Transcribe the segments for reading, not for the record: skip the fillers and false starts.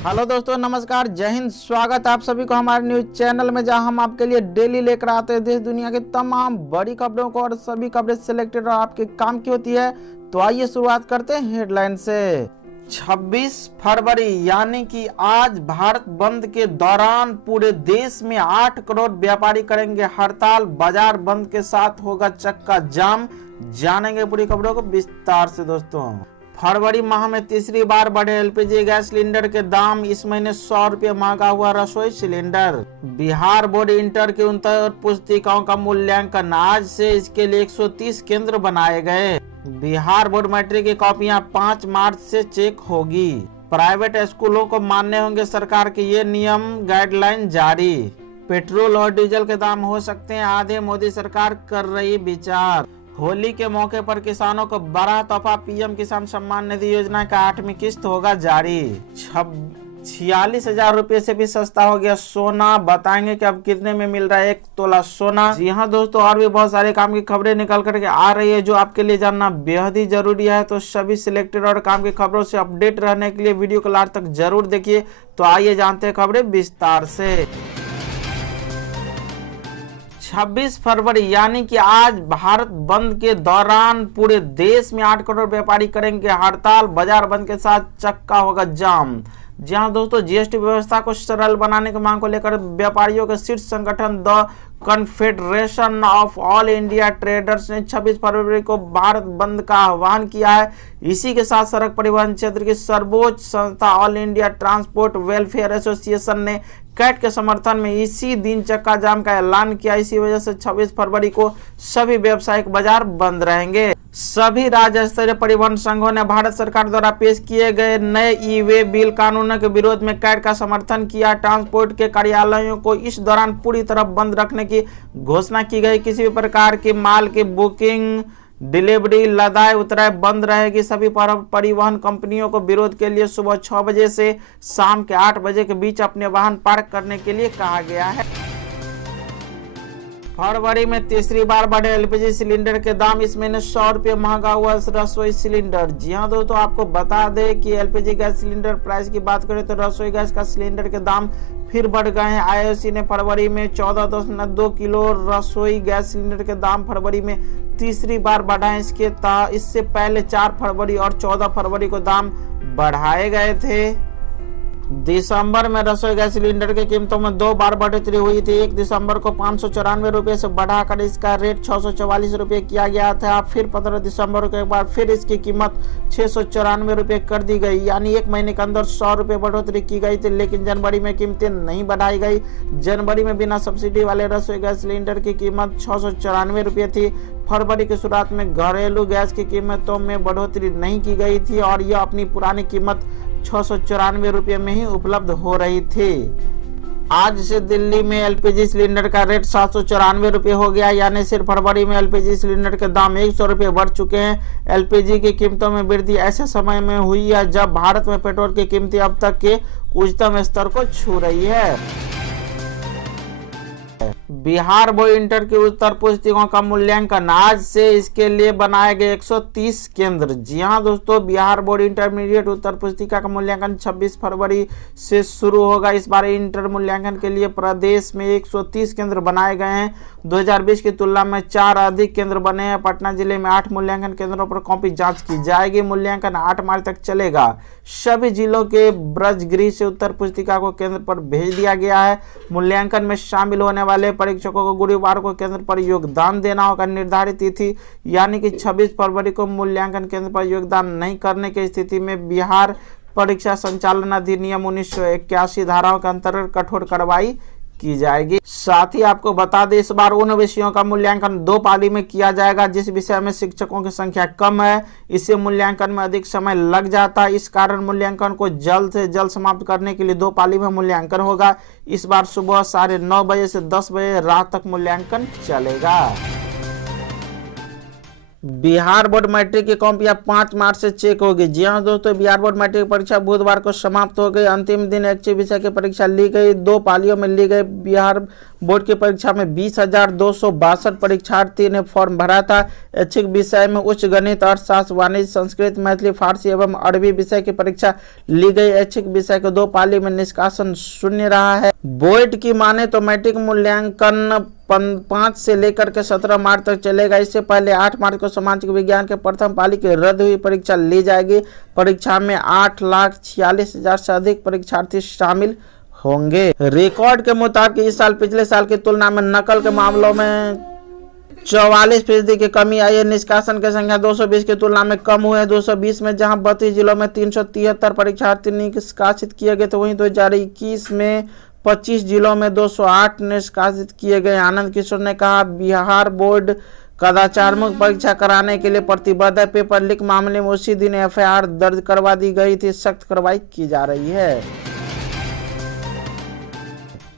Hello दोस्तों, नमस्कार, जय हिंद। स्वागत है आप सभी को हमारे न्यूज चैनल में, जहां हम आपके लिए डेली लेकर आते हैं देश दुनिया की तमाम बड़ी खबरों को। और सभी खबरें सिलेक्टेड और आपके काम की होती है। तो आइए शुरुआत करते हैं हेडलाइन से। 26 फरवरी यानी कि आज भारत बंद के दौरान पूरे देश में 8 करोड़ व्यापारी करेंगे हड़ताल। बाजार बंद के साथ होगा चक्का जाम। जानेंगे पूरी खबरों को विस्तार से दोस्तों। फरवरी माह में तीसरी बार बढ़े एलपीजी गैस सिलेंडर के दाम। इस महीने 100 रुपये महंगा हुआ रसोई सिलेंडर। बिहार बोर्ड इंटर की उत्तर पुस्तिकाओं का मूल्यांकन। आज से इसके लिए 130 केंद्र बनाए गए। बिहार बोर्ड मैट्रिक की कॉपियां 5 मार्च से चेक होगी। प्राइवेट स्कूलों को मानने होंगे सरकार के ये नियम, गाइडलाइन जारी। पेट्रोल और डीजल के दाम हो सकते हैं आधे, मोदी सरकार कर रही विचार। होली के मौके पर किसानों को बड़ा तोहफा। पीएम किसान सम्मान निधि योजना का 8वीं किस्त होगा जारी। 46,000 रुपए से भी सस्ता हो गया सोना। बताएंगे कि अब कितने में मिल रहा है 1 तोला सोना। जी हाँ दोस्तों, और भी बहुत सारे काम की खबरें निकल करके आ रही है जो आपके लिए जानना बेहद ही जरूरी है। तो सभी सिलेक्टेड और काम की खबरों से अपडेट रहने के लिए वीडियो को लास्ट तक जरूर देखिए। तो आइए जानते हैं खबरें विस्तार से। 26 फरवरी यानी कि आज भारत बंद के दौरान पूरे देश में 8 करोड़ व्यापारी करेंगे हड़ताल। बाजार बंद के साथ चक्का होगा जाम। जहां दोस्तों जीएसटी व्यवस्था को सरल बनाने की मांग को लेकर व्यापारियों के शीर्ष संगठन the confederation of all India traders ने 26 फरवरी को भारत बंद का आह्वान किया है। इसी के साथ सड़क परिवहन क्षेत्र की सर्वोच्च संस्था all India transport welfare association ने कैट के समर्थन में इसी दिन चक्का जाम का ऐलान किया। इसी वजह से 26 फरवरी को सभी व्यावसायिक बाजार बंद रहेंगे। सभी राज्य स्तरीय परिवहन संघों ने भारत सरकार द्वारा पेश किए गए नए ई वे बिल कानूनों के विरोध में कैट का समर्थन किया। ट्रांसपोर्ट के कार्यालयों को इस दौरान पूरी तरह बंद रखने की घोषणा की गई। किसी भी प्रकार की माल की बुकिंग, डिलीवरी, लदाई उतराई बंद रहेगी। सभी परिवहन कंपनियों को विरोध के लिए सुबह 6 बजे से शाम के 8 बजे के बीच अपने वाहन पार्क करने के लिए कहा गया है। फरवरी में तीसरी बार बढ़े एलपीजी सिलेंडर के दाम। इस महीने 100 रुपये महंगा हुआ रसोई सिलेंडर। जी हाँ दोस्तों, आपको बता दें कि एलपीजी गैस सिलेंडर प्राइस की बात करें तो रसोई गैस का सिलेंडर के दाम फिर बढ़ गए हैं। आईओसी ने फरवरी में 14.2 किलो रसोई गैस सिलेंडर के दाम फरवरी में तीसरी बार बढ़ाए। इससे पहले 4 फरवरी और 14 फरवरी को दाम बढ़ाए गए थे। दिसंबर में रसोई गैस सिलेंडर की कीमतों में 2 बार बढ़ोतरी हुई थी। 1 दिसंबर को 594 रुपये से बढ़ाकर इसका रेट 644 रुपये किया गया था। फिर 15 दिसंबर को एक बार फिर इसकी कीमत 694 रुपये कर दी गई। यानी 1 महीने के अंदर 100 रुपये बढ़ोतरी की गई थी। लेकिन जनवरी में कीमतें नहीं बढ़ाई गई। जनवरी में बिना सब्सिडी वाले रसोई गैस सिलेंडर की कीमत 694 रुपये थी। फरवरी की शुरुआत में घरेलू गैस की कीमतों में बढ़ोतरी नहीं की गई थी और यह अपनी पुरानी कीमत 694 रुपये में ही उपलब्ध हो रही थी। आज से दिल्ली में एलपीजी सिलेंडर का रेट 794 रुपये हो गया। यानी सिर्फ फरवरी में एलपीजी सिलेंडर के दाम 100 रुपये बढ़ चुके हैं। एलपीजी की कीमतों में वृद्धि ऐसे समय में हुई है जब भारत में पेट्रोल की कीमतें अब तक के उच्चतम स्तर को छू रही है। बिहार बोर्ड इंटर की उत्तर पुस्तिकाओं का मूल्यांकन। आज से इसके लिए बनाए गए 130 केंद्र। जी हाँ दोस्तों, बिहार बोर्ड इंटरमीडिएट उत्तर पुस्तिका का मूल्यांकन 26 फरवरी से शुरू होगा। इस बार इंटर मूल्यांकन के लिए प्रदेश में 130 केंद्र बनाए गए हैं। 2020 की तुलना में 4 अधिक केंद्र बने हैं। पटना जिले में 8 मूल्यांकन केंद्रों पर कॉपी जांच की जाएगी। मूल्यांकन 8 मार्च तक चलेगा। सभी जिलों के ब्रजगृह से उत्तर पुस्तिका को केंद्र पर भेज दिया गया है। मूल्यांकन में शामिल होने वाले परीक्षकों को गुरुवार को केंद्र पर योगदान देना होगा। निर्धारित तिथि यानी कि 26 फरवरी को मूल्यांकन केंद्र पर योगदान नहीं करने की स्थिति में बिहार परीक्षा संचालन अधिनियम 1981 धाराओं के अंतर्गत कठोर कार्रवाई की जाएगी। साथ ही आपको बता दें, इस बार उन विषयों का मूल्यांकन 2 पाली में किया जाएगा जिस विषय में शिक्षकों की संख्या कम है। इससे मूल्यांकन में अधिक समय लग जाता है। इस कारण मूल्यांकन को जल्द से जल्द समाप्त करने के लिए 2 पाली में मूल्यांकन होगा। इस बार सुबह 9:30 बजे से 10 बजे रात तक मूल्यांकन चलेगा। बिहार बोर्ड मैट्रिक की कॉपियां 5 मार्च से चेक होगी। जी हाँ दोस्तों, बिहार बोर्ड मैट्रिक परीक्षा बुधवार को समाप्त हो गई। अंतिम दिन ऐच्छिक विषय की परीक्षा ली गई। 2 पालियों में ली गई। बिहार बोर्ड की परीक्षा में 20,262 परीक्षार्थी ने फॉर्म भरा था। ऐच्छिक विषय में उच्च गणित, अर्थशास्त्र, वाणिज्य, संस्कृत, मैथिली, फारसी एवं अरबी विषय की परीक्षा ली गई। ऐच्छिक विषय के 2 पाली में निष्कासन शून्य रहा है। बोर्ड की माने तो मैट्रिक मूल्यांकन 5 से लेकर के 17 मार्च तक चलेगा। इससे पहले 8 मार्च को सामाजिक विज्ञान के प्रथम पाली की रद्द हुई परीक्षा ली जाएगी। परीक्षा में 8,46,000 से अधिक परीक्षार्थी शामिल होंगे। रिकॉर्ड के मुताबिक इस साल पिछले साल की तुलना में नकल के मामलों में 44% की कमी आई है। निष्कासन की संख्या 220 की तुलना में कम हुए 220 में, जहां 32 जिलों में 373 परीक्षार्थी निष्कासित किए गए, तो वहीं 2021 में 25 जिलों में 208 निष्कासित किए गए। आनंद किशोर ने कहा, बिहार बोर्ड कदाचार मुक्त परीक्षा कराने के लिए प्रतिबद्ध है। पेपर लीक मामले में उसी दिन FIR दर्ज करवा दी गई थी। सख्त कार्रवाई की जा रही है।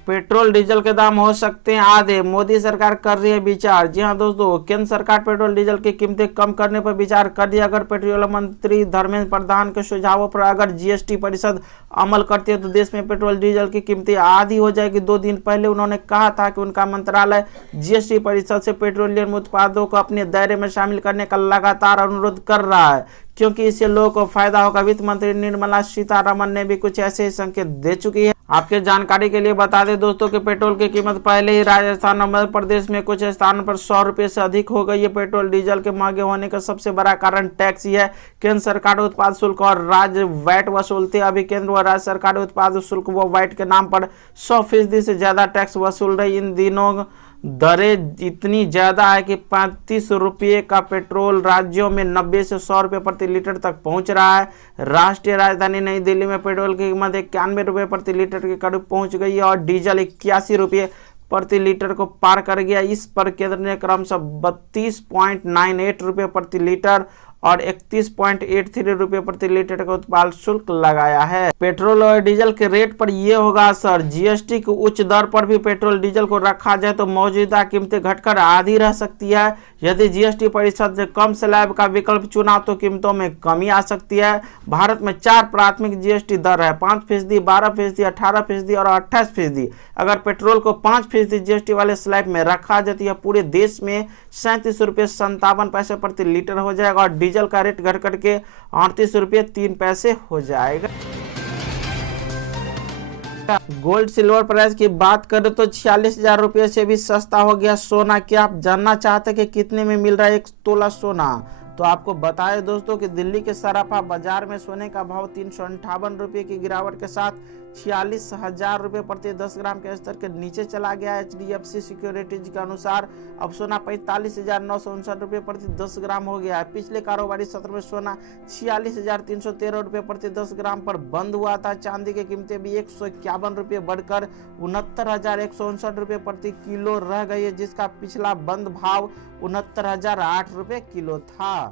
पेट्रोल डीजल के दाम हो सकते हैं आधे, मोदी सरकार कर रही है विचार। जी हां दोस्तों, केंद्र सरकार पेट्रोल डीजल की कीमतें कम करने पर विचार कर रही है। अगर पेट्रोलियम मंत्री धर्मेंद्र प्रधान के सुझावों पर अगर GST परिषद अमल करती है तो देश में पेट्रोल डीजल की कीमतें आधी हो जाएगी। 2 दिन पहले उन्होंने कहा था कि उनका मंत्रालय GST परिषद से पेट्रोलियम उत्पादों को अपने दायरे में शामिल करने का लगातार अनुरोध कर रहा है, क्योंकि इससे लोगों को फायदा होगा। वित्त मंत्री निर्मला सीतारमण ने भी कुछ ऐसे संकेत दे चुकी है। आपके जानकारी के लिए बता दें दोस्तों कि पेट्रोल की कीमत पहले ही राजस्थान और मध्य प्रदेश में कुछ स्थानों पर 100 रुपये से अधिक हो गई है। पेट्रोल डीजल के महंगे होने का सबसे बड़ा कारण टैक्स ही है। केंद्र सरकार उत्पाद शुल्क और राज्य वैट वसूलती है। अभी केंद्र व राज्य सरकार उत्पाद शुल्क व वैट के नाम पर 100% से ज्यादा टैक्स वसूल रही। इन दिनों दरें इतनी ज्यादा है कि 35 रुपये का पेट्रोल राज्यों में 90 से 100 रुपये प्रति लीटर तक पहुंच रहा है। राष्ट्रीय राजधानी नई दिल्ली में पेट्रोल की कीमत 91 रुपये प्रति लीटर के करीब पहुंच गई है और डीजल 81 रुपये प्रति लीटर को पार कर गया। इस पर केंद्र ने क्रमशः 32.98 रुपये प्रति लीटर और 31.83 रुपये प्रति लीटर का उत्पाद शुल्क लगाया है। पेट्रोल और डीजल के रेट पर यह होगा असर। GST की उच्च दर पर भी पेट्रोल डीजल को रखा जाए तो मौजूदा कीमतें घटकर आधी रह सकती है। यदि GST परिषद ने कम स्लैब का विकल्प चुना तो कीमतों में कमी आ सकती है। भारत में 4 प्राथमिक GST दर है, 5%, 12%, 18% और 28%। अगर पेट्रोल को 5% GST वाले स्लैब में रखा जाए तो यह पूरे देश में 37 रुपये 57 पैसे प्रति लीटर हो जाएगा और डीजल का रेट घट करके 38 रुपये 3 पैसे हो जाएगा। गोल्ड सिल्वर प्राइस की बात करें तो 46,000 रुपये से भी सस्ता हो गया सोना। क्या आप जानना चाहते हैं कि कितने में मिल रहा है 1 तोला सोना? तो आपको बताएं दोस्तों कि दिल्ली के सराफा बाजार में सोने का भाव 358 रुपये की गिरावट के साथ 46,000 रुपये प्रति 10 ग्राम के स्तर के नीचे चला गया। HDFC सिक्योरिटीज के अनुसार अब सोना 45,959 रुपये प्रति 10 ग्राम हो गया है। पिछले कारोबारी सत्र में सोना 46,313 रुपये प्रति 10 ग्राम पर बंद हुआ था। चांदी की कीमतें भी 151 रुपये बढ़कर 69,159 रुपये प्रति किलो रह गई है, जिसका पिछला बंद भाव 69,008 रुपये किलो था।